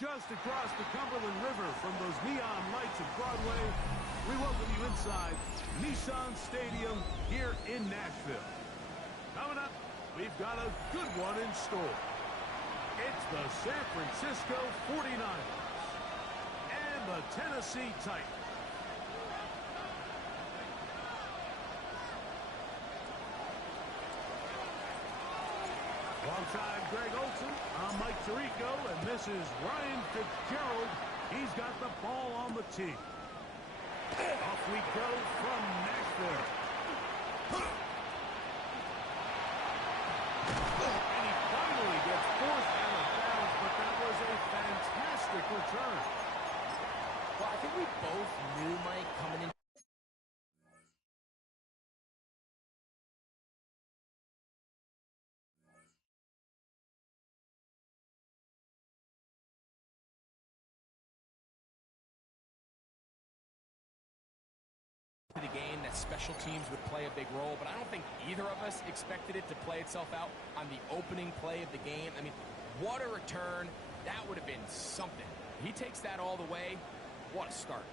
Just across the Cumberland River from those neon lights of Broadway, we welcome you inside Nissan Stadium here in Nashville. Coming up, we've got a good one in store. It's the San Francisco 49ers and the Tennessee Titans. Alongside Greg Olson, I'm Mike Tirico, and this is Ryan Fitzgerald. He's got the ball on the tee. Off we go from Nashville. And he finally gets forced out of bounds, but that was a fantastic return. Well, I think we both knew, Mike, coming in. The game that special teams would play a big role, but I don't think either of us expected it to play itself out on the opening play of the game. I mean, what a return. That would have been something. He takes that all the way. What a start.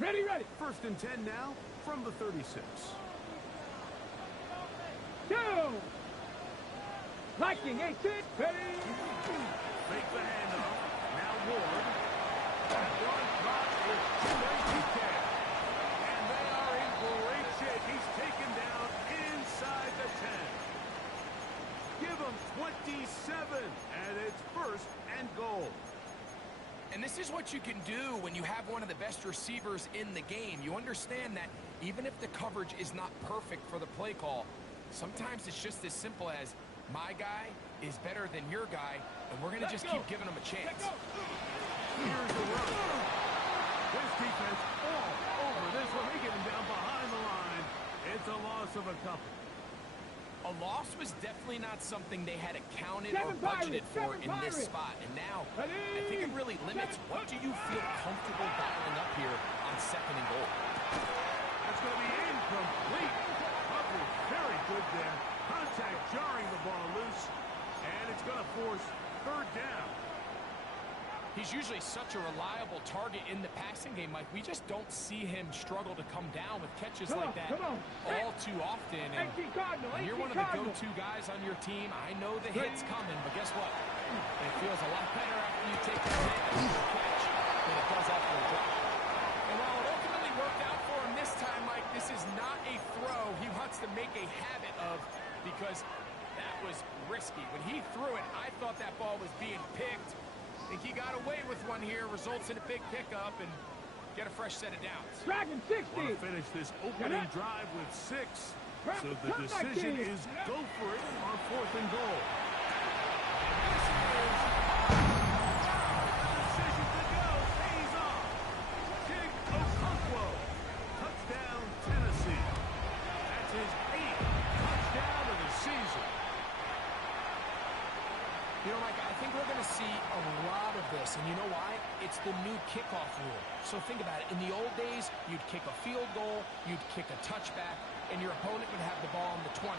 Ready. First and 10 now from the 36. Go! Liking, 18, ready. Fake the handoff. Now Ward. That one drop is too late. He can. And they are in great shape. He's taken down inside the 10. Give him 27, and it's first and goal. And this is what you can do when you have one of the best receivers in the game. You understand that even if the coverage is not perfect for the play call, sometimes it's just as simple as my guy is better than your guy, and we're going to just keep giving him a chance. Here's the run. This defense all over this one. They get him down behind the line. It's a loss of a couple. A loss was definitely not something they had accounted or budgeted for in this spot. And now, I think it really limits what do you feel comfortable dialing up here on second and goal. That's going to be incomplete. Coverage very good there. Contact jarring the ball loose. And it's going to force third down. He's usually such a reliable target in the passing game, Mike. We just don't see him struggle to come down with catches like that all too often. And when you're one of the go-to guys on your team, I know the hit's coming, but guess what? It feels a lot better after you take the hit and catch than it does after a drop. And while it ultimately worked out for him this time, Mike, this is not a throw he wants to make a habit of because that was risky. When he threw it, I thought that ball was being picked. I think he got away with one here, results in a big pickup and get a fresh set of downs. Dragon 60. Want to finish this opening drive with 6. So the decision is go for it on fourth and goal. And this is the decision to go pays off. Jig Okonkwo, touchdown Tennessee. That's his 8th touchdown of the season. You know, Mike, I think we're going to see a lot of this, and you know why? It's the new kickoff rule. So think about it. In the old days, you'd kick a field goal, you'd kick a touchback, and your opponent would have the ball on the 20.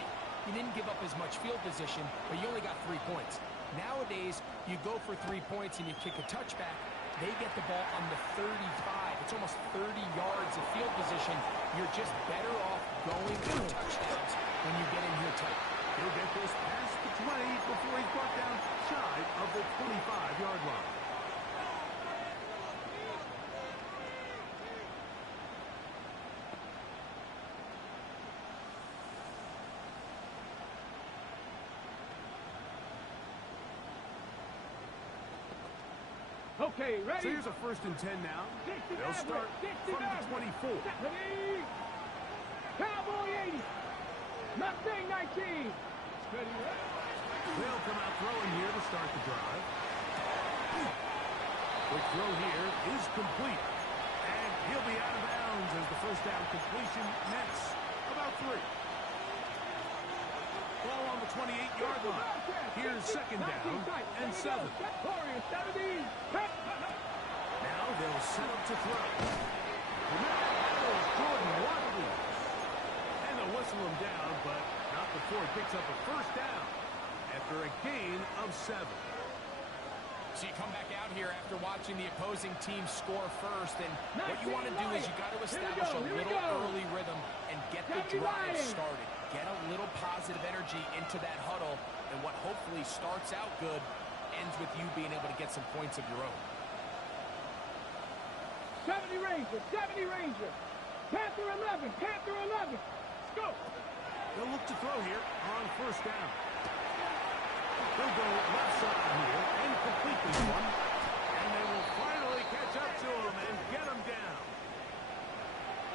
You didn't give up as much field position, but you only got 3 points. Nowadays, you go for 3 points and you kick a touchback, they get the ball on the 35. It's almost 30 yards of field position. You're just better off going for touchdowns when you get in here tight. He'll get this past the 20 before he's brought down shy of the 25-yard line. Okay, ready. So here's a first and 10 now. They'll start from the 24. Ready. Cowboy 80. Mustang 19. Ready. They'll come out throwing here to start the drive. Quick throw here is complete. And he'll be out of bounds as the first down completion nets about 3. Ball on the 28-yard line. Here's second down and 7. Now they'll set up to throw. Jordan Watkins. And they'll whistle him down, but not before he picks up a first down after a gain of 7. So you come back out here after watching the opposing team score first, and what you want to do is you got to establish a little early rhythm and get the drive started. Get a little positive energy into that huddle, and what hopefully starts out good ends with you being able to get some points of your own. 70 Ranger, 70 Ranger. Panther 11, Panther 11. Let's go. They'll look to throw here on first down. They'll go left side here and complete this one. And they will finally catch up to him and get him down.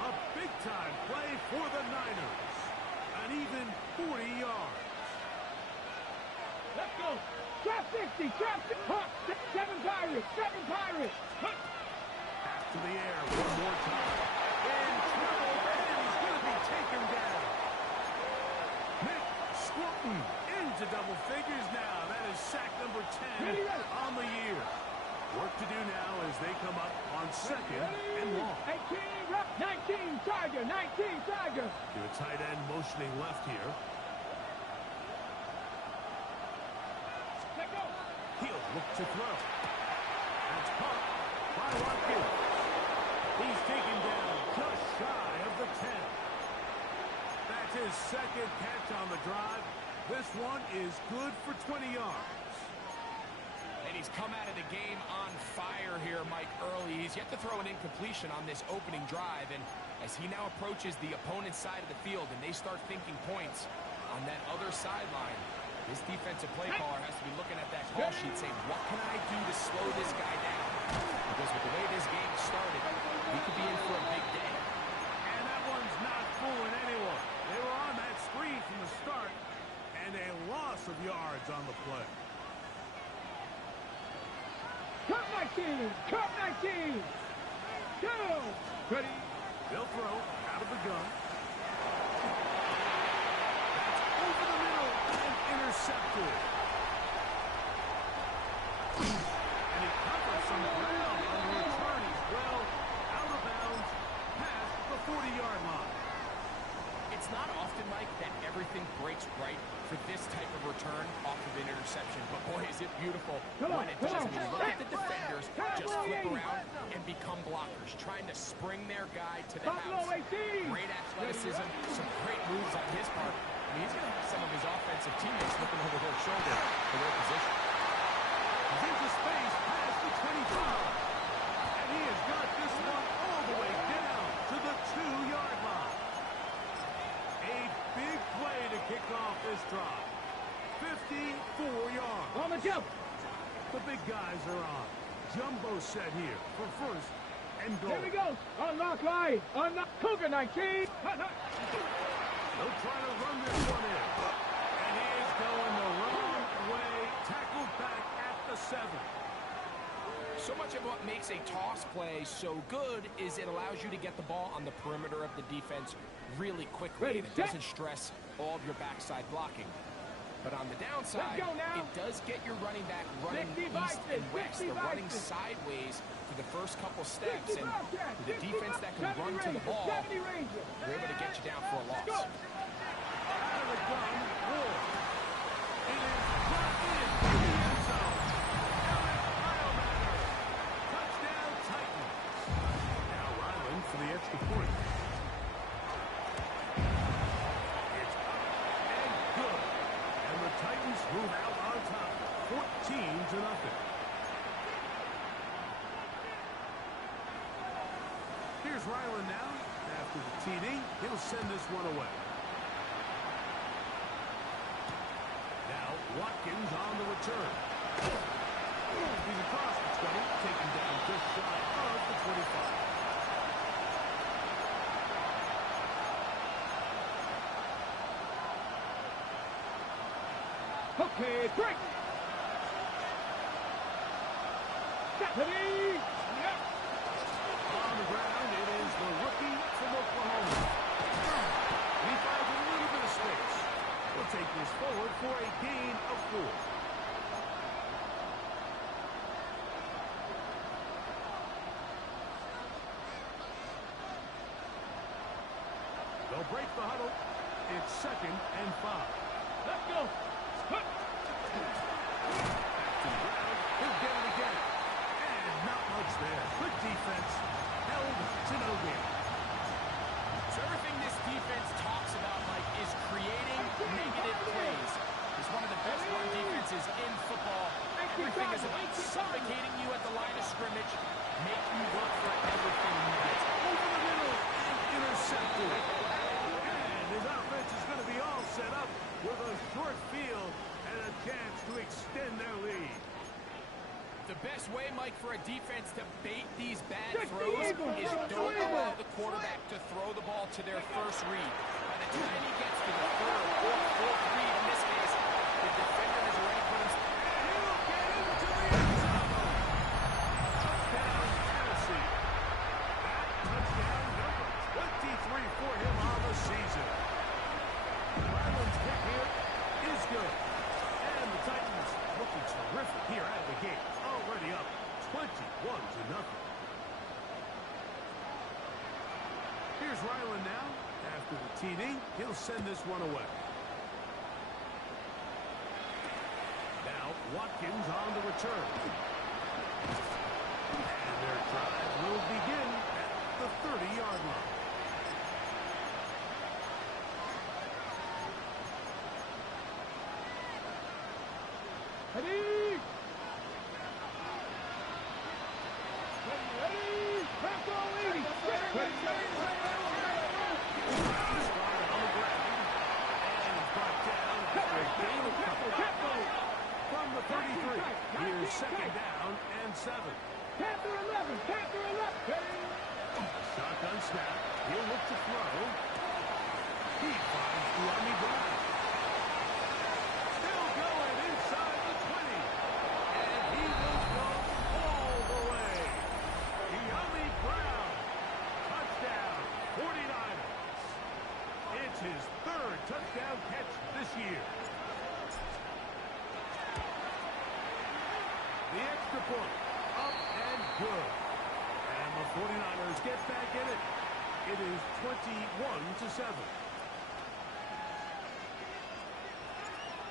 A big-time play for the Niners. An even 40 yards. Let's go. Trap 60, trap 60. Huh. 7 Pirates, 7 Pirates. Huh. Back to the air one more time. In trouble, and he's going to be taken down. Nick Squirtin into double figures now. That is sack number 10 on the year. Work to do now as they come up on second and long. 19, Tiger, 19, Tiger. To a tight end motioning left here. Let go. He'll look to throw. That's caught by Watkins. He's taken down just shy of the 10. That's his second catch on the drive. This one is good for 20 yards. And he's come out of the game on fire here, Mike, early. He's yet to throw an incompletion on this opening drive. And as he now approaches the opponent's side of the field and they start thinking points on that other sideline, this defensive play caller has to be looking at that call sheet saying, what can I do to slow this guy down? Because with the way this game started, he could be in for a big day. And that one's not fooling anyone. They were on that screen from the start, and a loss of yards on the play. Cup 19, Cup 19. Go. Ready. They'll throw out of the gun. That's over the middle and intercepted. And he covers some ground on the return. He's well out of bounds past the 40-yard line. It's not often, Mike, that everything breaks right for this type of return off of an interception. But, boy, is it beautiful when it does. I mean, look at the defenders just flip around and become blockers, trying to spring their guy to the house. Great athleticism, some great moves on his part. I mean, he's going to have some of his offensive teammates looking over their shoulder for their position. He's into space past the 25. And he has got this one all the way down to the 2-yard line. A big play to kick off this drive. 54 yards. On the jump. The big guys are on. Jumbo set here for first and goal. Here we go. Unlock line. Unlock. Cougar 19. They'll try to run this one in. And he is going the wrong way. Tackled back at the 7. So much of what makes a toss play so good is it allows you to get the ball on the perimeter of the defense really quickly. And it doesn't stress all of your backside blocking. But on the downside, it does get your running back running east and west. They're running sideways for the first couple steps. And with a defense that can run to the ball, they're able to get you down for a loss. Out of the gun, Wolf. It is brought in the end zone. Touchdown, Titans. Now Ryland for the extra point. It's up and good. And the Titans move out on top, 14-0. Here's Ryland now. After the TD, he'll send this one away. Now Watkins on the return. He's across the 20, taken down just shy of the 25. Okay, break. Stephanie. Yep. On the ground, it is the rookie from Oklahoma. He finds a little bit of space. We'll take this forward for a gain of 4. They'll break the huddle. It's 2nd and 5. Let's go. Back to the ground. He'll get it again. And not much there. Good defense. Held to no gain. So everything this defense talks about, Mike, is creating negative plays. It's one of the best run defenses in football. Everything is about suffocating you at the line of scrimmage, make you work for everything you get. Over the middle and intercepted. And his offense is going to be all set up with a short field and a chance to extend their lead. The best way, Mike, for a defense to bait these bad throws is don't allow the quarterback to throw the ball to their first read. By the time he gets to the third or fourth read, in this case, the defender has already put himself. He'll get into the end zone. Touchdown, Tennessee. That touchdown number 23 for him on the season. Ryland's kick here is good. And the Titans looking terrific here out of the gate. Already up 21-0. Here's Ryland now. After the TD, he'll send this one away. Now Watkins on the return. And their drive will begin at the 30-yard line. Ready? Ready? Back on 80. On the ground. And he's brought down after a gain of couple. From the 33. Here's second down and 7. Panther 11. Panther 11. Shotgun snap. He'll look to throw. He finds the Army ground. Still going inside the 20. And he will go all the way. De'Ami Brown. Touchdown. 49ers. It's his third touchdown catch this year. The extra point. Up and good. And the 49ers get back in it. It is 21-7.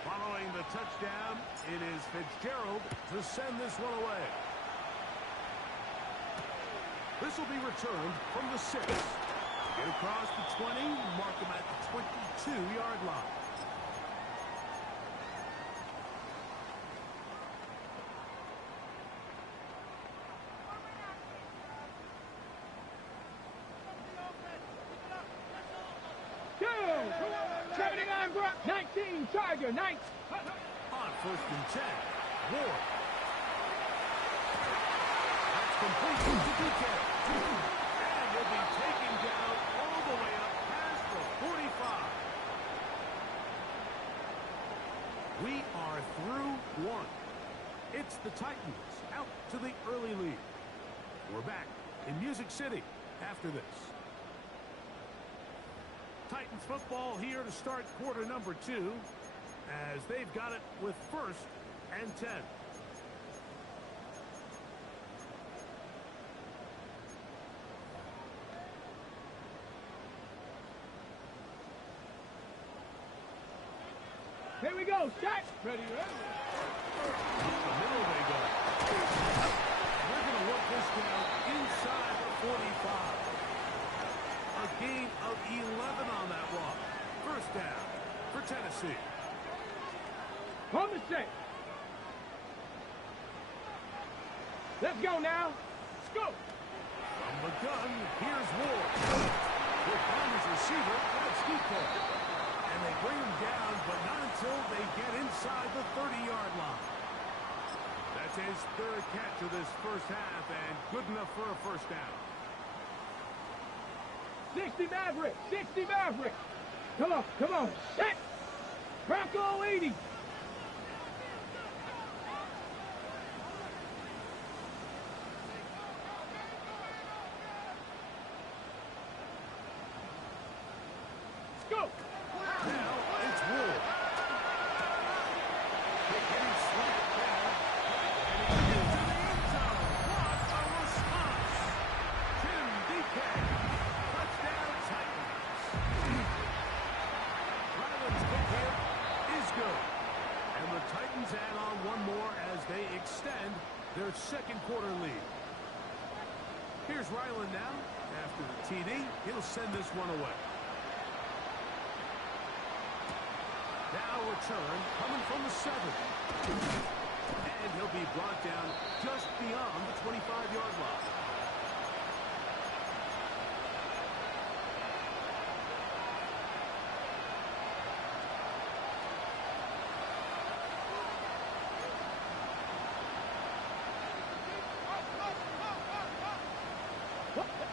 Following the touchdown, it is Fitzgerald to send this one away. This will be returned from the 6. Get across the 20, mark him at the 22-yard line. Two. 79 Brock. 19 Tiger. 9. On first and 10, Ward. That's complete to DK. And will be taken down all the way up past the 45. We are through one. It's the Titans out to the early lead. We're back in Music City after this. Titans football here to start quarter number 2 as they've got it with first and 10. Here we go. Set. Ready. The middle they go. We're going to work this down inside the 45. A gain of 11 on that run. First down for Tennessee. On the 6. Let's go now. Let's go. From the gun, here's Ward. With on his receiver, that's Depot. And they bring him down, but not until they get inside the 30-yard line. That's his third catch of this first half, and good enough for a first down. 60 Maverick. 60 Maverick. Come on. Come on. Set. Bronco 80. Let's go. Now it's Ward. Getting slapped down. And he's into the end zone. What a response. Tim DK. Touchdown Titans. Ryland's kick here is good. 4-quarter lead. Here's Ryland now. After the TD, he'll send this one away. Now return, coming from the 7. And he'll be brought down just beyond the 25-yard line.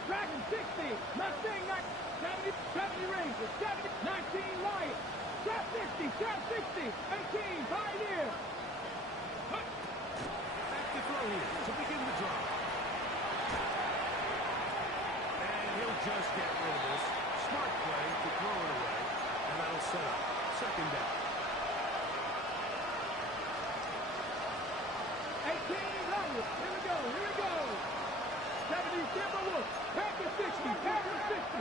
Dragon 60, Mustang 70, 70 Rangers, 70, 19 Lions, Trap 60, 18 Pioneer. Back to throw here to begin the drive. And he'll just get rid of this. Smart play to throw it away, and that'll set up second down. 18 Hollywood, here we go. 70 Timberwolves, Panther 60, Panther 60.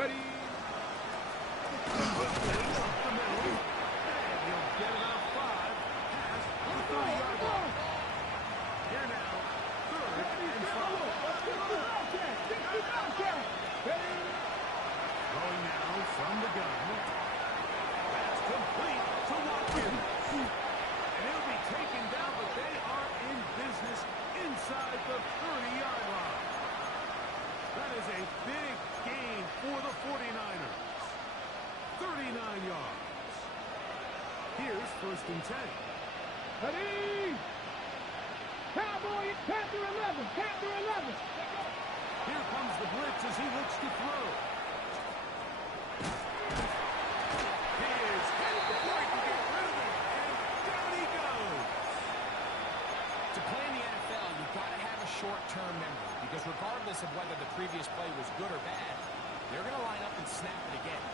Ready. Up the middle, and he'll get about 5 past the 30-yard line. Here now, 3rd and 5. Going now from the gun. That's complete to Watkins. And he'll be taken down, but they are in business inside the 30-yard line. That is a big gain for the 49ers. 39 yards. Here's 1st and 10. Ready. Cowboy, Panther 11, Panther 11. Here comes the blitz as he looks to throw. He is at the point to get rid of it, and down he goes. To play in the NFL, you've got to have a short-term memory, because regardless of whether the previous play was good or bad, they're going to line up and snap it again.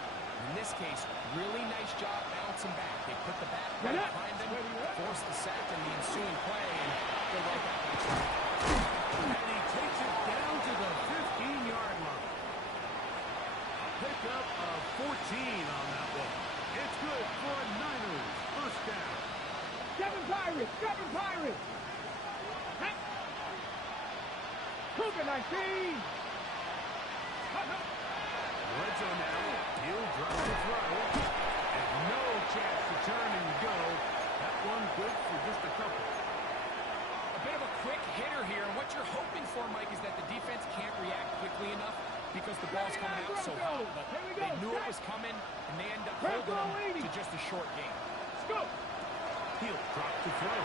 In this case, really nice job bouncing back. They put the back right behind them, forced the sack in the ensuing play, and they're right back on track. And he takes it down to the 15-yard line. A pickup of 14 on that one. It's good for a Niners 1st down. 7 Pirates. Cougar 19. Red zone now. He'll drop the throw. And no chance to turn and go. That one good for just a couple. A bit of a quick hitter here. And what you're hoping for, Mike, is that the defense can't react quickly enough because the ball's coming out so hot. But they knew it was coming, and they end up holding them to just a short game. Go. He'll drop the throw.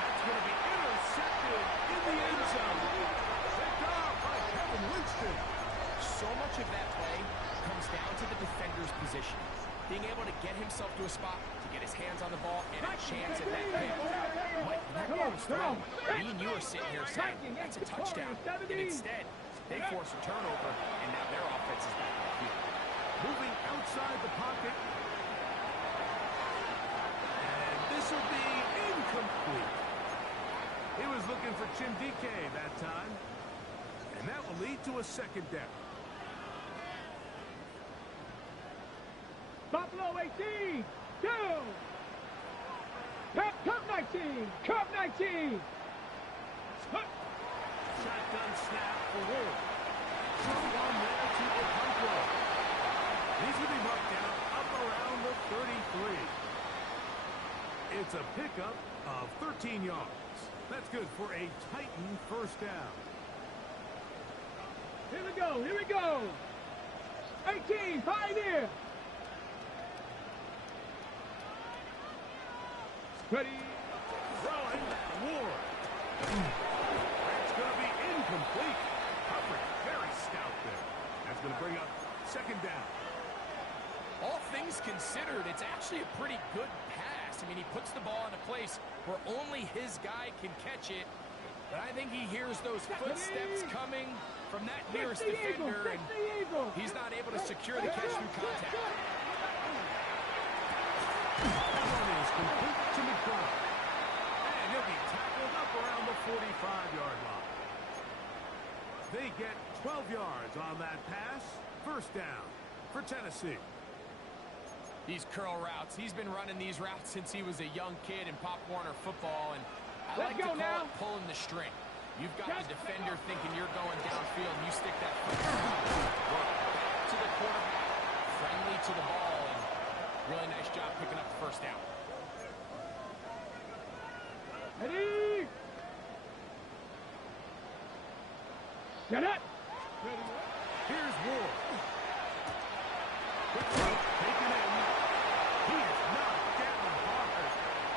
That's going to be intercepted in the end zone. Picked off by Kevin Winston. So much of that play comes down to the defender's position. Being able to get himself to a spot, to get his hands on the ball, and a chance at that pick. Mike, when that ball was thrown, me and you are sitting here saying, that's a touchdown. And instead, they force a turnover, and now their offense is back on the field. Moving outside the pocket. And this will be incomplete. He was looking for Chindike that time. And that will lead to a 2nd down. Buffalo 18. Go. Cup 19. Cup 19. Shotgun snap for Ward. Short one there to Okonkwo. He's going to be marked down up around the 33. It's a pickup of 13 yards. That's good for a Titan 1st down. Here we go. 18, Pioneer. Ready. Throwing, Ward. That's going to be incomplete. Coverage very stout there. That's going to bring up 2nd down. All things considered, it's actually a pretty good pass. I mean, he puts the ball in a place where only his guy can catch it. But I think he hears those footsteps coming from that nearest defender, and he's not able to secure the catch through contact. That one is complete to McDonald. And he'll be tackled up around the 45-yard line. They get 12 yards on that pass. 1st down for Tennessee. These curl routes, he's been running these routes since he was a young kid in Pop Warner football, and I like to call it pulling the string. You've got the defender thinking you're going downfield, and you stick that foot back to the quarterback, friendly to the ball, and really nice job picking up the first down. Ready? Set up. Here's Ward. Quick throw, taken in. He is knocked down hard.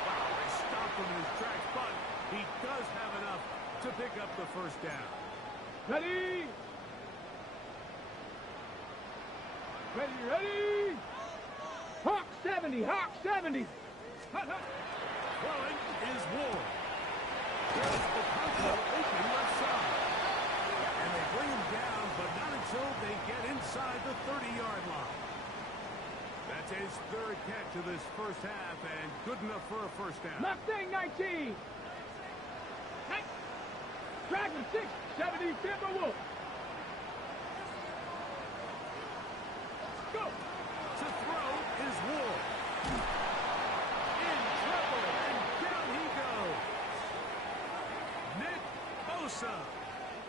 Wow, they stopped him in his tracks, but he does have enough to pick up the first down. Ready? Ready, ready? Hawk 70, Hawk 70. Hut, hut. Throwing is Ward. There's the control open left side. And they bring him down, but not until they get inside the 30-yard line. That's his third catch of this first half, and good enough for a first down. Mustang 19. Dragon 6, 70 Timberwolves. Go. To throw is Ward. In trouble, and down he goes. Nick Bosa.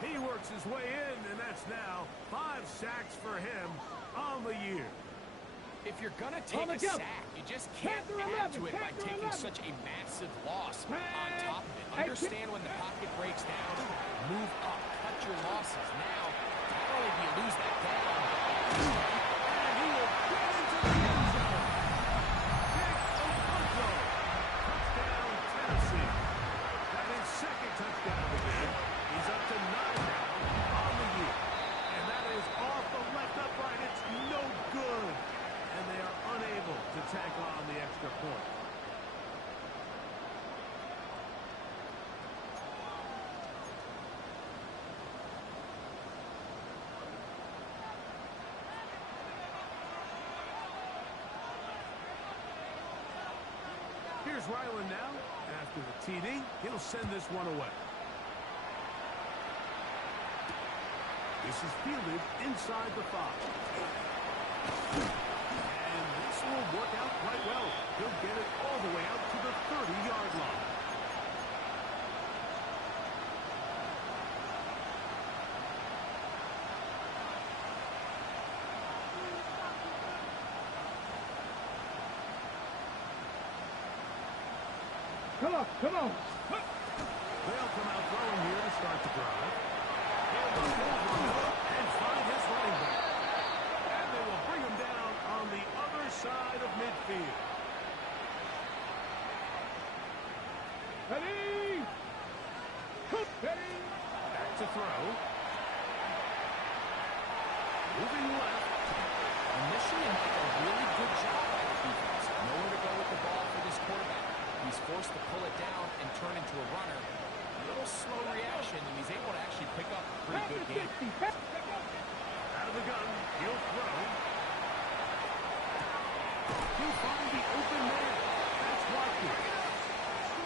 He works his way in, and that's now 5 sacks for him on the year. If you're going to take a sack, you just can't add to it by taking such a massive loss on top of it. Understand when the pocket breaks down, move up, cut your losses. Now, not only do you lose that down, and he will get into the end zone. Big Okonkwo. Touchdown, Tennessee. That is second touchdown of the game. He's up to 9 now on the year. And that is off the left upright. It's no good. And they are unable to tack on the extra point. Here's Ryland now. After the TD, he'll send this one away. This is fielded inside the 5. And this will work out quite well. He'll get it all the way out to the 30-yard line. Come on, come on. They'll come out throwing here to start the drive. He'll look over and find his running back. And they will bring him down on the other side of midfield. Ready? Ready? Back to throw. Moving left. initially make a really good job by the defense. Nowhere to go with the ball for this quarterback. He's forced to pull it down and turn into a runner. A little slow reaction, and he's able to actually pick up a pretty good game. Out of the gun, he'll throw. He'll find the open man. That's Watkins.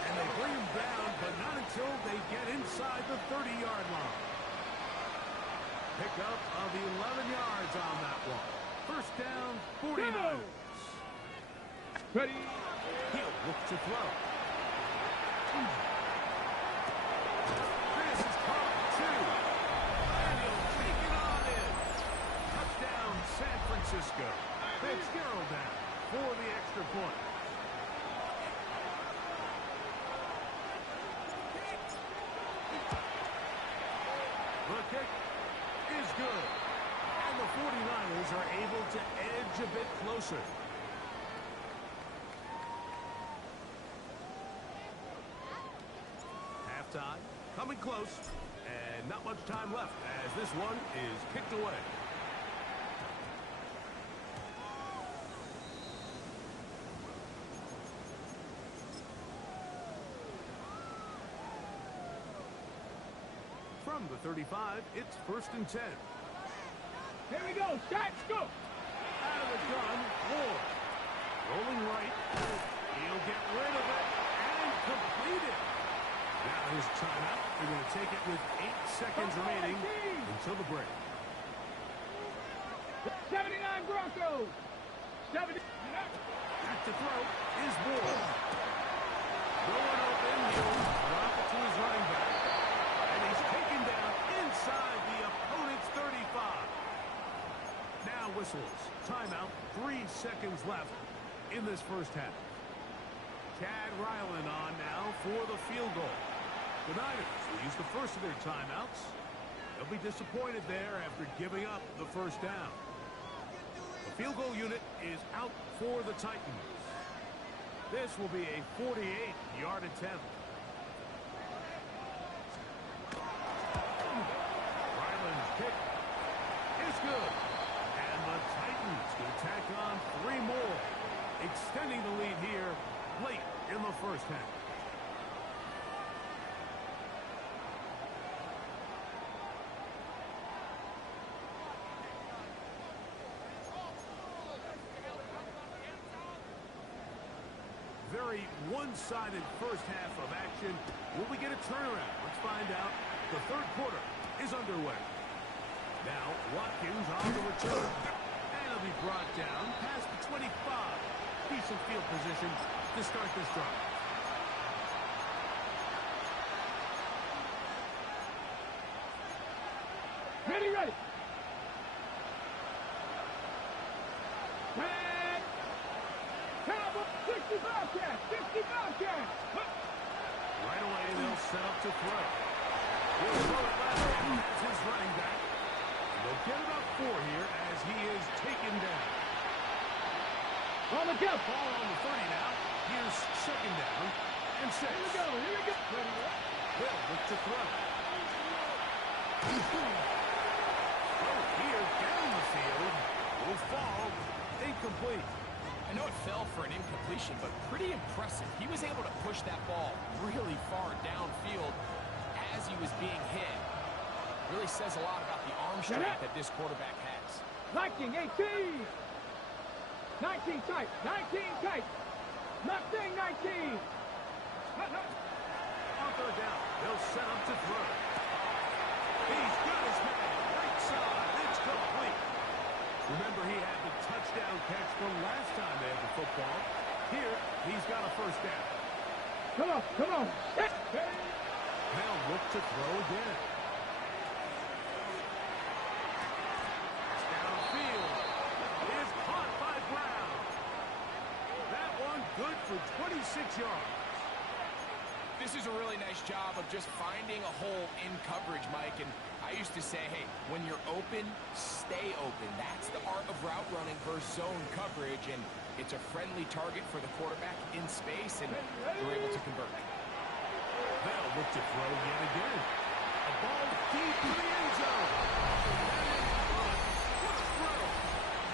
And they bring him down, but not until they get inside the 30-yard line. Pick up of 11 yards on that one. First down, 49ers. Ready? He'll look to throw. This is caught 2. And he'll take it on in. Touchdown, San Francisco. Fitzgerald down for the extra point. The kick is good. And the 49ers are able to edge a bit closer. Halftime coming close, and not much time left as this one is kicked away. From the 35, it's 1st and 10. Here we go. Start, go. Out of the gun, Ward. Rolling right. He'll get rid of it and complete it. Now his timeout. They're going to take it with 8 seconds remaining until the break. 79 Broncos. Back to throw is Ward. Going open, he'll drop it to his running back. And he's taken down inside the opponent's 35. Now whistles. Timeout. 3 seconds left in this first half. Chad Ryland on now for the field goal. The Niners will use the first of their timeouts. They'll be disappointed there after giving up the first down. The field goal unit is out for the Titans. This will be a 48-yard attempt. Ryland's kick is good. And the Titans will tack on 3 more, extending the lead here late in the first half. Very one-sided first half of action. Will we get a turnaround? Let's find out. The third quarter is underway. Now Watkins on the return. And he'll be brought down past the 25. Decent field position to start this drive. Ready. Cowboy, 60 Bobcat. Right away, they'll set up to throw. He'll throw it last as his running back. They'll get about 4 here as he is taken down. On the jump. Ball on the 30 now. Here's second down and 6. Here we go. Hill with to throw. Here down the field will fall incomplete. I know it fell for an incompletion, but pretty impressive. He was able to push that ball really far downfield as he was being hit. Really says a lot about the arm strength that this quarterback has. 19 tight. Not saying 19. On third down, they'll set up to throw. He's got his man right side. It's complete. Remember, he had the touchdown catch from last time they had the football. Here, he's got a first down. Come on. They'll look to throw again. Downfield is caught by Brown. That one good for 26 yards. This is a really nice job of just finding a hole in coverage, Mike. And I used to say, hey, when you're open, stay open. That's the art of route running versus zone coverage. And it's a friendly target for the quarterback in space, and they're able to convert. They'll look to throw yet again. A ball deep to the end zone. That is good. What a throw.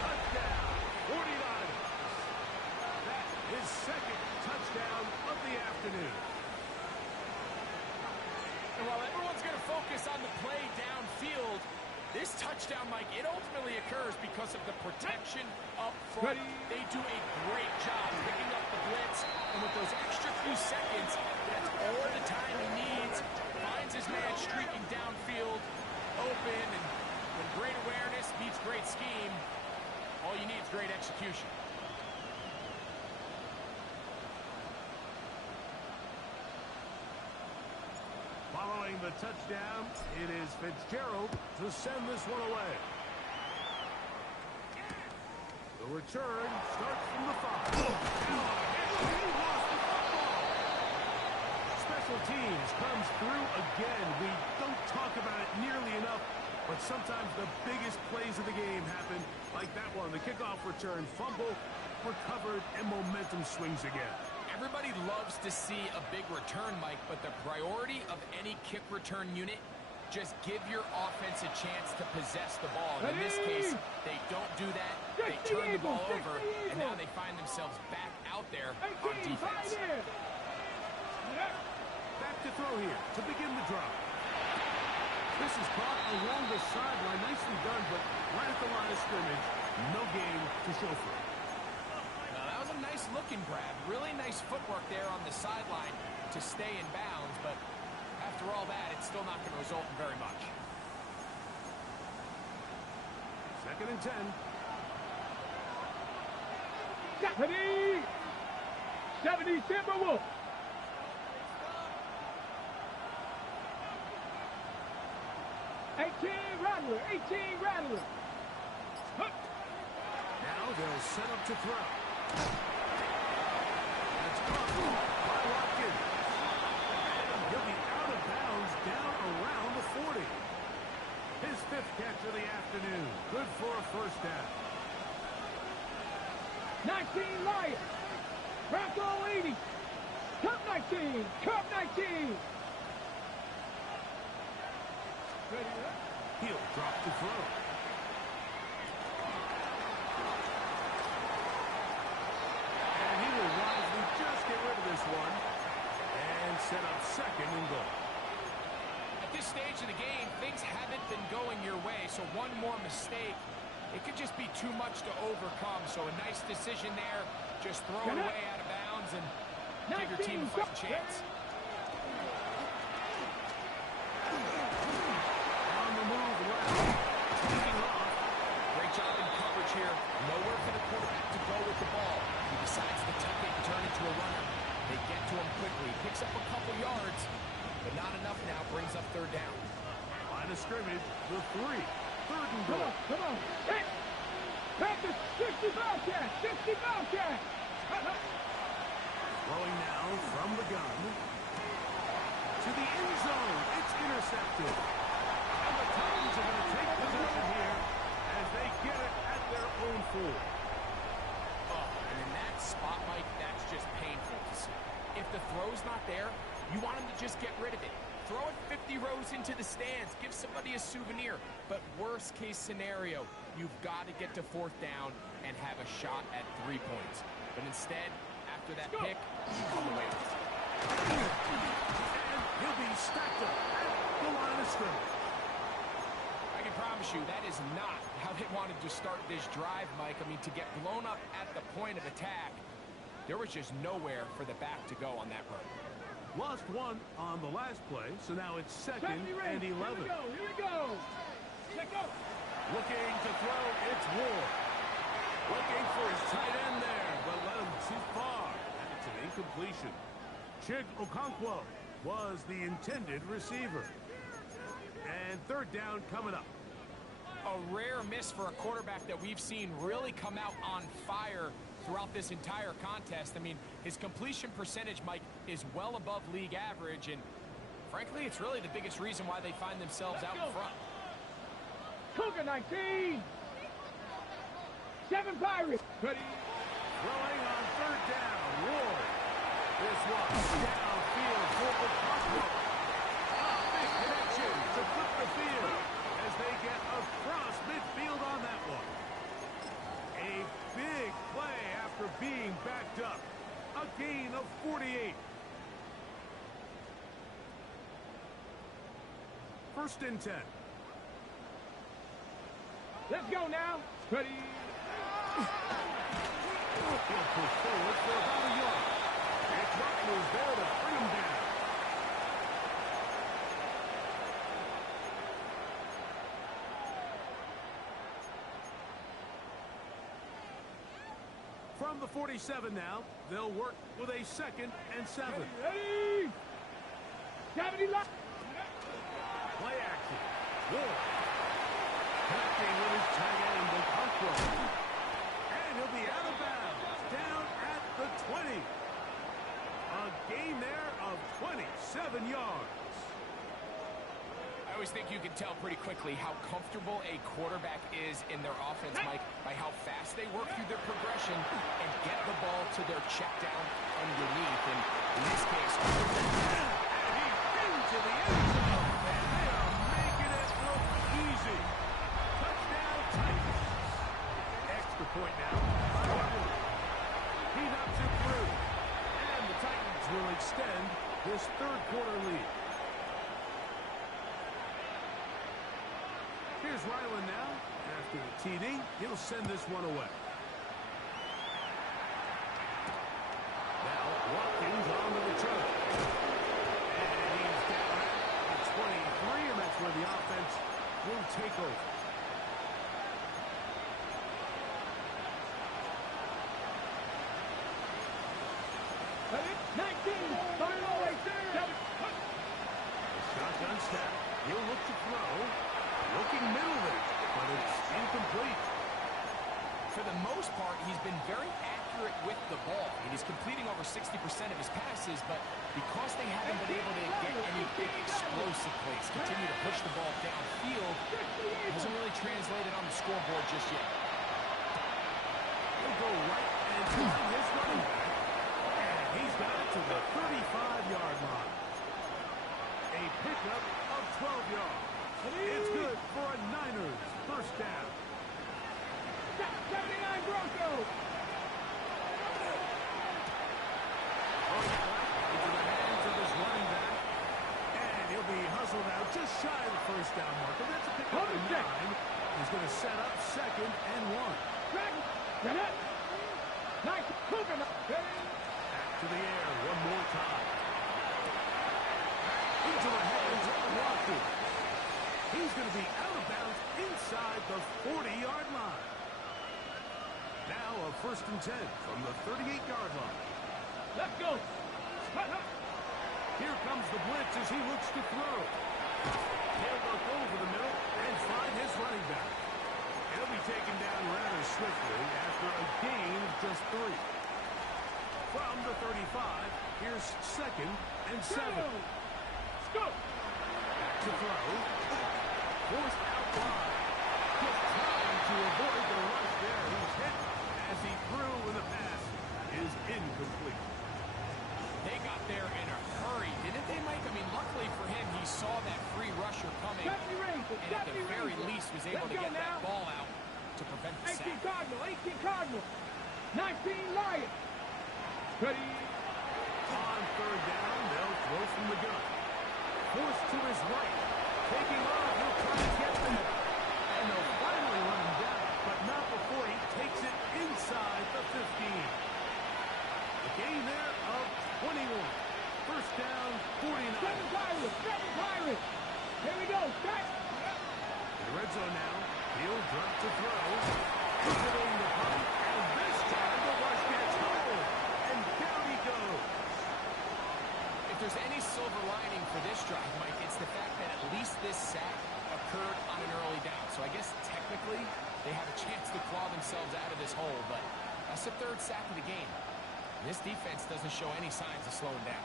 Touchdown, 49ers. That is second touchdown of the afternoon. And while everyone's going to focus on the play downfield, this touchdown, Mike, it ultimately occurs because of the protection up front. They do a great job picking up the blitz, and with those extra few seconds, that's all the time he needs. Finds his man streaking downfield, open, and when great awareness meets great scheme, all you need is great execution. Following the touchdown, it is Fitzgerald to send this one away. The return starts from the 5. He lost the football. Special teams comes through again. We don't talk about it nearly enough, but sometimes the biggest plays of the game happen like that one. The kickoff return, fumble, recovered, and momentum swings again. Everybody loves to see a big return, Mike, but the priority of any kick return unit, just give your offense a chance to possess the ball. And in this case, they don't do that. They turn the ball over, and now they find themselves back out there on defense. Back to throw here to begin the drive. This is caught along the sideline. Nicely done, but right at the line of scrimmage, no gain to show for it. Nice looking grab. Really nice footwork there on the sideline to stay in bounds, but after all that, it's still not going to result in very much. 2nd and 10. 70 Timberwolves. 18 Rattler. 18 Rattler. Now they'll set up to throw. That's caught by Watkins. And he'll be out of bounds down around the 40. His 5th catch of the afternoon. Good for a first down. 19 Lions. Bronco 80. Cup 19. Cup 19. He'll drop the throw. And he will wisely just get rid of this one and set up 2nd and goal. At this stage of the game, things haven't been going your way, so one more mistake, it could just be too much to overcome. So a nice decision there. Just throw it away out of bounds and give your team a fighting chance. On the move left. Taking off. Great job in coverage here. Nowhere for the quarterback to go with the ball. He decides to tuck it and turn into a runner. They get to him quickly. Picks up a couple yards, but not enough now. Brings up 3rd down. Line of scrimmage, the 3. 3rd and goal. Come on. Hey. Panthers, 60 Bobcat. 60 Bobcat. Throwing now from the gun. To the end zone. It's intercepted. And the Titans are going to take possession here as they get it at their own 4. Oh, and in that spot, Mike, that's just painful to see. If the throw's not there, you want him to just get rid of it. Throw it 50 rows into the stands. Give somebody a souvenir. But worst case scenario, you've got to get to 4th down and have a shot at 3 points. But instead, after that pick, you come away with it. And he'll be stacked up at the line of scrimmage. I can promise you that is not how they wanted to start this drive, Mike. I mean, to get blown up at the point of attack, there was just nowhere for the back to go on that run. Lost 1 on the last play, so now it's 2nd and 11. Here we go. Let go. Looking to throw, it's Ward. Looking for his tight end there, but let him too far. That's an incompletion. Chig Okonkwo was the intended receiver. And 3rd down coming up. A rare miss for a quarterback that we've seen really come out on fire throughout this entire contest. I mean, his completion percentage, Mike, is well above league average, and frankly, it's really the biggest reason why they find themselves out in front. Cougar 19. 7 Pirates. Ready. Throwing on 3rd down. Ward. This one downfield for Okonkwo. A big connection to flip the field as they get across midfield on that one. A big play after being backed up. A gain of 48. 1st and 10. Let's go now. Ready. He'll push forward for about a yard. And Butler's there to bring him down. From the 47 now, they'll work with a 2nd and 7. Ready. 70 left. Play action. Ward. Connecting with his tight end, Okonkwo. And he'll be out of bounds. Down at the 20. A gain there of 27 yards. I always think you can tell pretty quickly how comfortable a quarterback is in their offense, Mike, by how fast they work through their progression and get the ball to their check down underneath. And in this case, and he's into the end zone. And they are making it look easy. Touchdown Titans. Extra point now. He knocks it through. And the Titans will extend this 3rd quarter lead. Here's Ryland now. After the TD, he'll send this one away. Now Watkins on the return. And he's down at the 23, and that's where the offense will take over. Fire away, center. Shotgun snap. He'll look to throw. Looking middle there, but it's incomplete. For the most part, he's been very accurate with the ball. He's completing over 60% of his passes, but because they haven't been able to get any big explosive plays, continue to push the ball downfield, hasn't really translated on the scoreboard just yet. He'll go right and find his running back. And he's got it to the 35-yard line. A pickup of 12 yards. It's good for a Niners first down. 79 Broncos. Into the hands of his running back. And he'll be hustled out just shy of the first down marker. That's a pickup of 9. He's going to set up 2nd and 1. Nice. Back to the air one more time. Into the hands of Walker. He's going to be out of bounds inside the 40-yard line. Now a 1st and 10 from the 38-yard line. Let's go. Here comes the blitz as he looks to throw. He'll look over the middle and find his running back. He'll be taken down rather swiftly after a gain of just 3. From the 35, here's 2nd and 7. Let's go. Back to throw. Forced out wide. Just trying to avoid the rush there. He's hit as he threw when the pass is incomplete. They got there in a hurry, didn't they, Mike? I mean, luckily for him, he saw that free rusher coming, and at the very least was able to get that ball out to prevent the sack. 18 Cardinal. 19 Lions. Ready. On 3rd down, they'll throw from the gun. Forced to his right. Taking off, he'll try to get them. And they'll finally run him down, but not before he takes it inside the 15. A gain there of 21. First down, 49. 7 Pirates. Here we go. Back. In the red zone now. He'll drop to throw. Visiting the punt, and this time the rush gets home. And down he goes. If there's any silver lining for this drive, Mike, it's the fact that at least this sack occurred on an early down. So I guess technically they have a chance to claw themselves out of this hole, but that's the 3rd sack of the game. This defense doesn't show any signs of slowing down.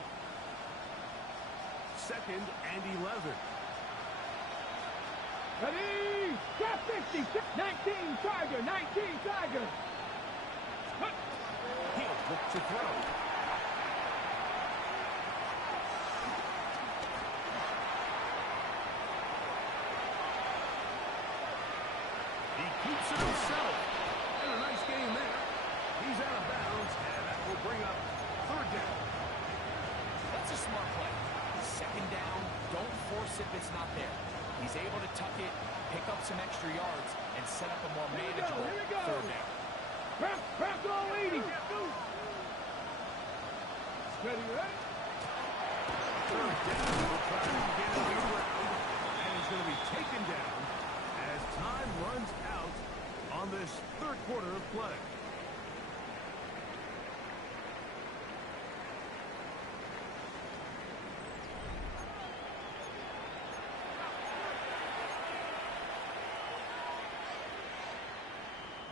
2nd and 11. Ready. Stop 50. 19 Tiger. He'll look to throw. He keeps it himself. And a nice game there. He's out of bounds, and that will bring up 3rd down. That's a smart play. 2nd down, don't force it if it's not there. He's able to tuck it, pick up some extra yards, and set up a more manageable 3rd down. Press all 80. Ready. 3rd down. We'll try to get it around, and he's going to be taken down as time runs out on this 3rd quarter of play.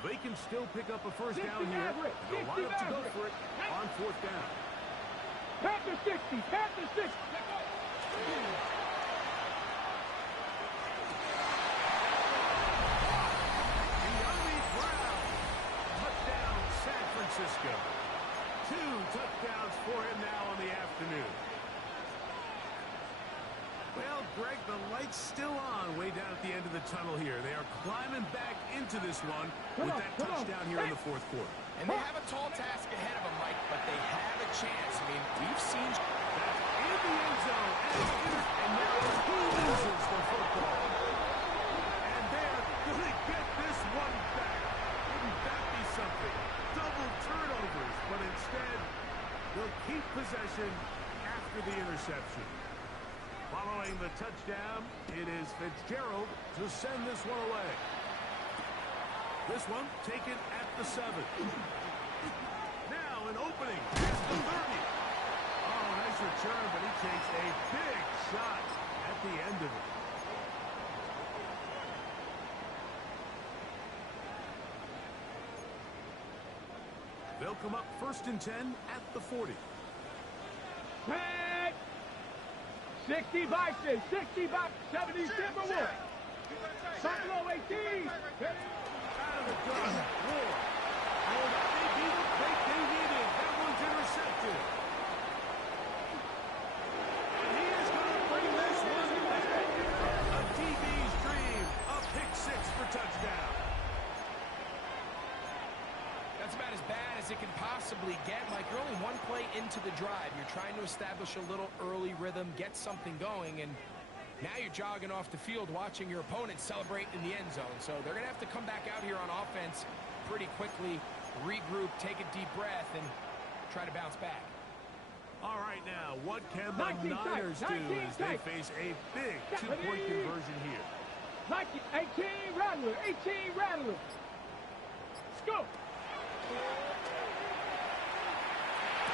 They can still pick up a first down here. They'll line up to go for it on 4th down. Panther 60. The Army Brown. Touchdown, San Francisco. 2 touchdowns for him now on the afternoon. Well, Greg, the light's still on way down at the end of the tunnel here. They are climbing back into this one with that touchdown here in the 4th quarter. And they have a tall task ahead of them, Mike, but they have a chance. I mean, we've seen... That's in the end zone, and now he loses the football. And they're going to get this one back. Wouldn't that be something? Double turnovers, but instead, they'll keep possession after the interception. Following the touchdown, it is Fitzgerald to send this one away. This one taken at the 7. Now an opening. Here's the 30. Oh, return, but he takes a big shot at the end of it. They'll come up 1st and 10 at the 40. 60 Bison, 60 by 70 Timberwolves. Buffalo 18. Out of the gun, Ward. Oh, that may be the break they needed. That one's intercepted. And he is going to bring this one back. A DB's dream. A pick 6 for touchdown. That's about as bad as it can possibly get, Mike. You're only one play into the drive. You're trying to establish a little early rhythm, get something going, and now you're jogging off the field watching your opponent celebrate in the end zone. So they're going to have to come back out here on offense pretty quickly, regroup, take a deep breath, and try to bounce back. All right, now, what can the Niners do as they face a big two-point conversion here? 18 Rattler, 18 Rattler. Let's go.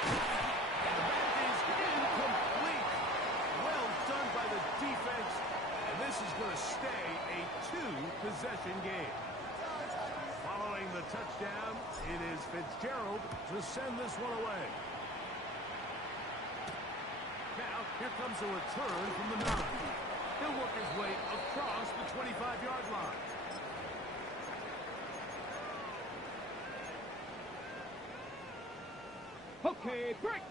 That is incomplete. Well done by the defense, and this is going to stay a 2-possession game. Following the touchdown, it is Fitzgerald to send this one away. Now, here comes a return from the 9. He'll work his way across the 25-yard line. Okay, break.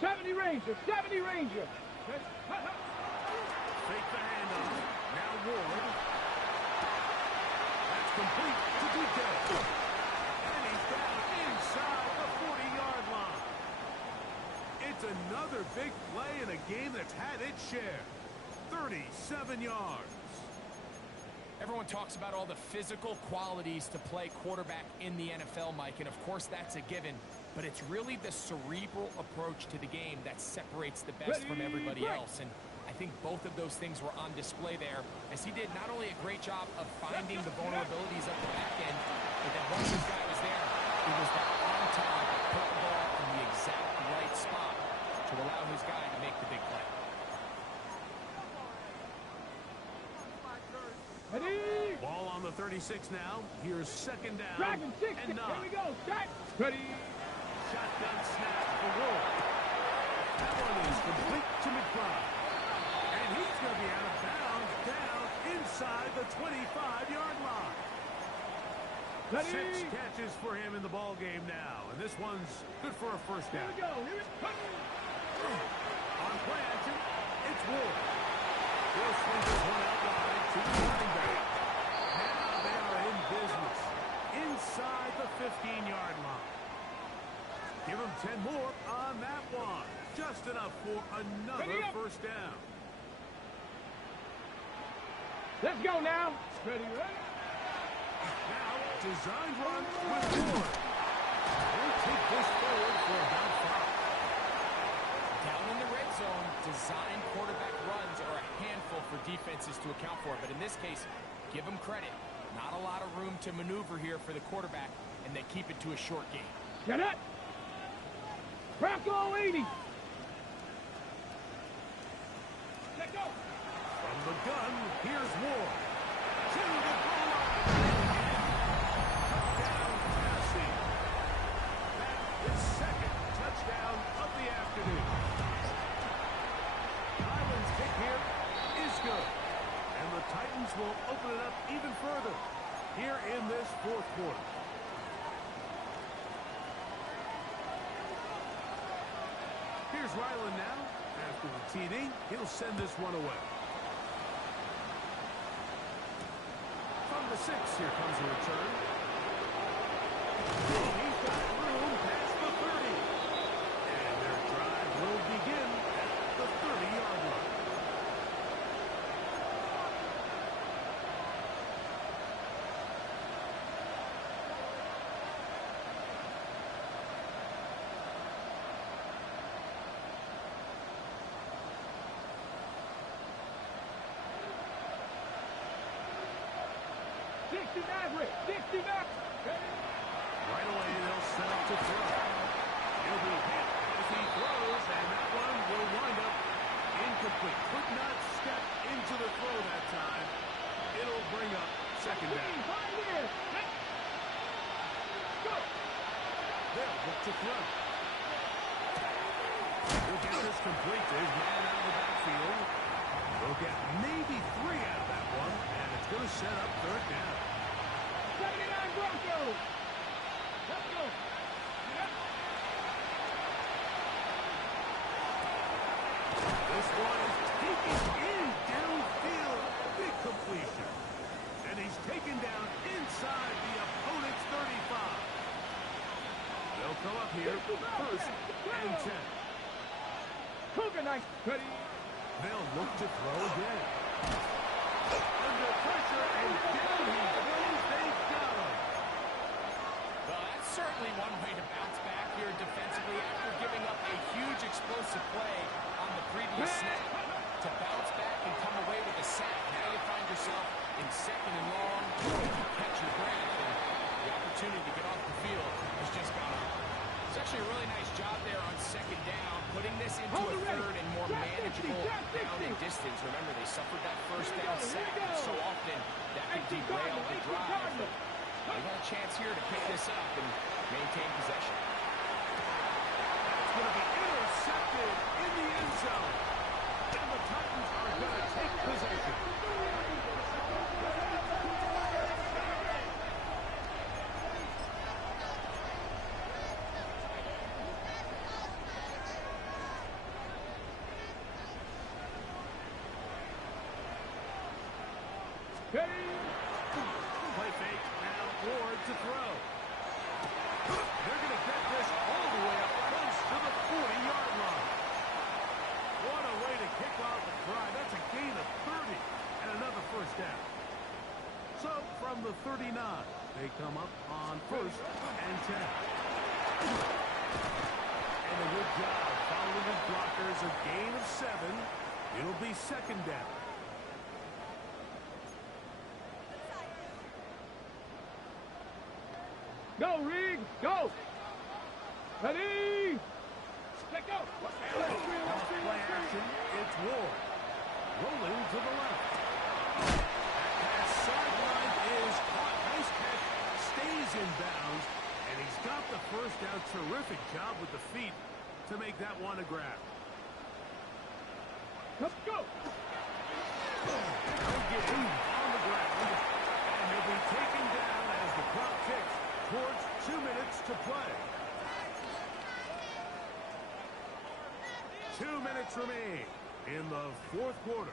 70 Ranger, 70 Ranger. Fake the handoff. Now Ward. That's complete to DK. And he's down inside the 40-yard line. It's another big play in a game that's had its share. 37 yards. Everyone talks about all the physical qualities to play quarterback in the NFL, Mike, and of course that's a given, but it's really the cerebral approach to the game that separates the best from everybody else, and I think both of those things were on display there, as he did not only a great job of finding the vulnerabilities at the back end, but then once this guy was there, he was that on time to put the ball in the exact right spot to allow his guy to make the big play. Ball on the 36 now. Here's 2nd down. Dragon 6. And 9. Here we go. Start. Ready. Shotgun snap for Ward. That one is complete to McBride. And he's going to be out of bounds down inside the 25-yard line. Ready. 6 catches for him in the ball game now. And this one's good for a 1st down. Here we go. Here we go. On play action, it's Ward. He'll swing this one out wide to the running back. Now they are in business inside the 15-yard line. Give him 10 more on that one. Just enough for another 1st down. Let's go now. Ready, ready. Now, designed run with Ward. They'll take this forward for about 5. Down in the red zone, design quarterback runs are a handful for defenses to account for. But in this case, give them credit. Not a lot of room to maneuver here for the quarterback, and they keep it to a short game. Get it. Bronco 80. Let go. From the gun, here's Ward. To the goal line. Touchdown, Tennessee. That is 2nd touchdown of the afternoon. Island's kick here is good. And the Titans will open it up even further here in this 4th quarter. Here's Ryland now. After the TD, he'll send this one away. From the 6, here comes a return. He's got room past the 30. And their drive will begin at the 30-yard line. Right away, they'll set up to throw. He'll be hit as he throws, and that one will wind up incomplete. Could not step into the throw that time. It'll bring up second down. They'll look to throw. He'll get this complete to his man out of the backfield. They'll get maybe 3 out of that one, and it's going to set up third down. 79 Broncos. Let's go. This one is taken in downfield. Big completion. And he's taken down inside the opponent's 35. They'll come up here first and 10. Cougar nice. Ready. They'll look to throw again. Under pressure, and down he goes. They've got him. Well, that's certainly one way to bounce back here defensively after giving up a huge explosive play on the previous snap. To bounce back and come away with a sack. Now you find yourself in second and long. You catch your breath, and the opportunity to get off the field has just gone up. It's actually a really nice job there on second down, putting this into a third and more manageable down and distance. Remember, they suffered that first down sack, and so often that can derail the drive. But they got a chance here to pick this up and maintain possession. That's going to be intercepted in the end zone. And the Titans are going to take possession. Play fake, now Ward to throw. They're going to get this all the way up close to the 40-yard line. What a way to kick off the drive. That's a gain of 30 and another first down. So from the 39, they come up on first and 10. And a good job following his blockers, a gain of 7. It'll be second down. Go, Reed. Go. Ready. Let go. Play action. It's Ward. Rolling to the left. That sideline is caught. Nice catch. Stays in bounds. And he's got the first down. Terrific job with the feet to make that one a grab. Let's go. They'll get him on the ground. And he'll be taken down as the clock ticks towards 2 minutes to play. 2 minutes remain in the fourth quarter.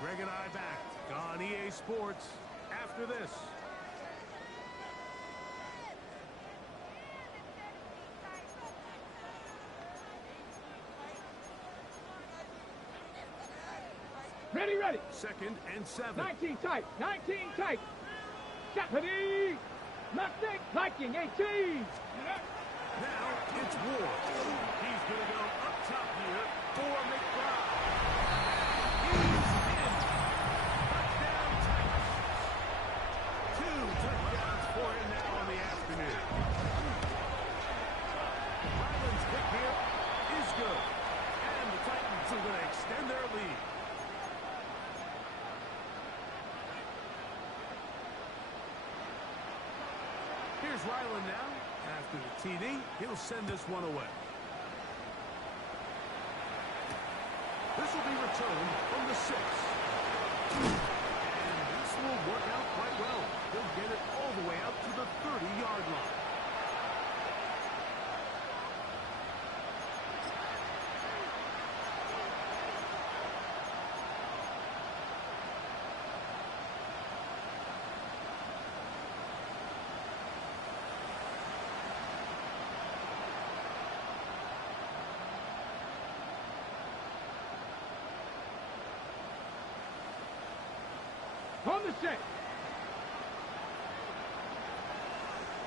Greg and I back on EA Sports after this. Ready, ready. Second and 7. 19 tight. 19 tight. Shot. Ready. Nothing. Liking 18. Now it's Ward. He's going to go up top here for McBride. He's in. Touchdown Titans. 2 touchdowns for him now in the afternoon. Ryland's kick here is good. And the Titans are going to extend their lead. Here's Ryland now. After the TD, he'll send this one away. This will be returned from the 6. And this will work out quite well. He'll get it all the way out to the 30-yard line. On the set.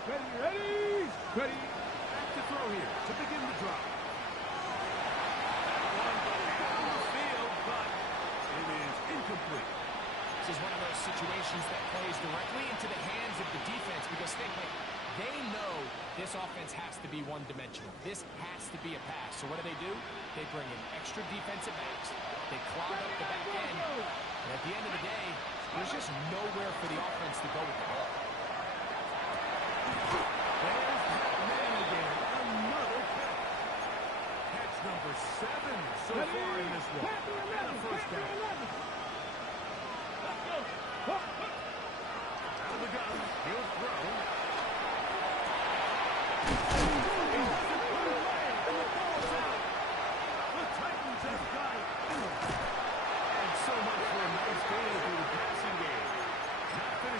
Ready, ready. Ready. Back to throw here to begin the drive. That one down the field, but it is incomplete. This is one of those situations that plays directly into the hands of the defense because think, like, They know this offense has to be one-dimensional. This has to be a pass. So what do? They bring in extra defensive backs. They clog up the back end. And at the end of the day, there's just nowhere for the offense to go with the ball. There's that man again. Another catch. Catch number 7 so far in this one. And a first down. Out of the gun. He'll throw.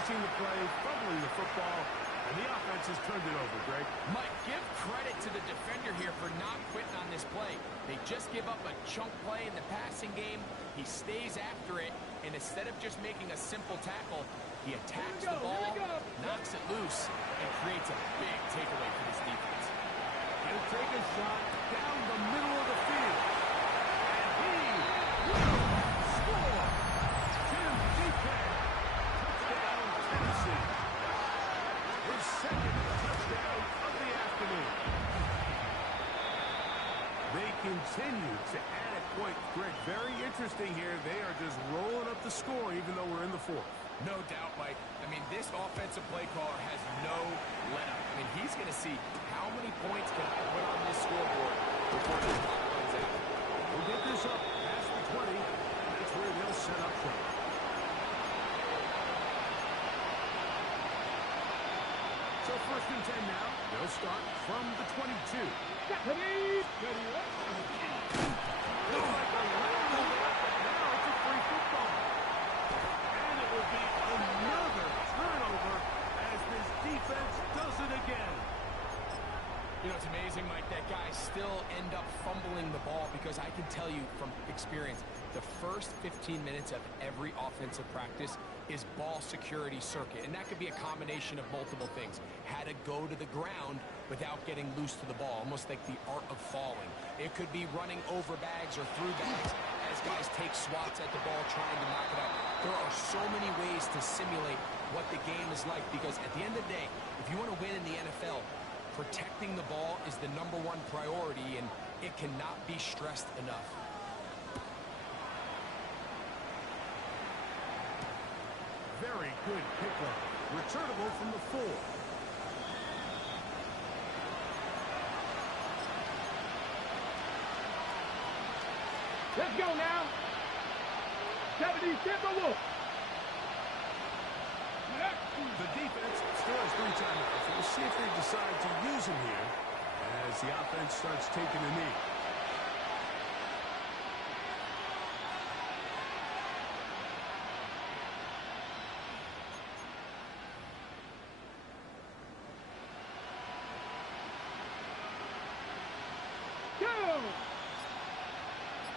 The play, fumbling the football, and the offense has turned it over, Greg. Mike, give credit to the defender here for not quitting on this play. They just give up a chunk play in the passing game. He stays after it, and instead of just making a simple tackle, he attacks the ball, knocks it loose, and creates a big takeaway for this defense. He'll take a shot down the middle of the field, and he will score. Jim Vick. His second touchdown of the afternoon. They continue to add a point. Greg, very interesting here. They are just rolling up the score even though we're in the fourth. No doubt, Mike. I mean, this offensive play caller has no let-up. I mean, he's going to see how many points can I put on this scoreboard before this clock runs out. We'll get this up past the 20, and that's where they'll set up shop. So first and 10 now. They'll start from the 22. Looks like a lateral there, but now it's a free football. And it will be another turnover as this defense does it again. You know, it's amazing, Mike, that guys still end up fumbling the ball because I can tell you from experience, the first 15 minutes of every offensive practice is ball security circuit. And that could be a combination of multiple things. How to go to the ground without getting loose to the ball, almost like the art of falling. It could be running over bags or through bags as guys take swats at the ball trying to knock it out. There are so many ways to simulate what the game is like because at the end of the day, if you want to win in the NFL, protecting the ball is the #1 priority, and it cannot be stressed enough. Very good pickup. Returnable from the 4. Let's go now. 70 Timberwolves. The defense still has 3 timeouts. We'll see if they decide to use them here as the offense starts taking a knee. Go!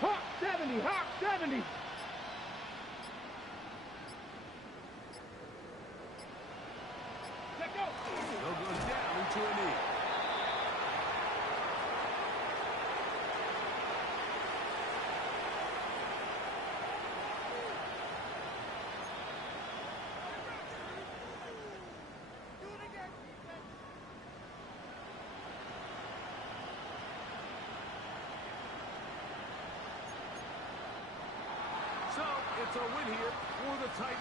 Hawk 70, Hawk 70. They'll go down to a knee. So, it's a win here for the Titans.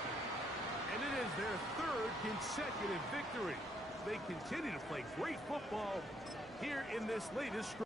And it is their 3rd consecutive victory. They continue to play great football here in this latest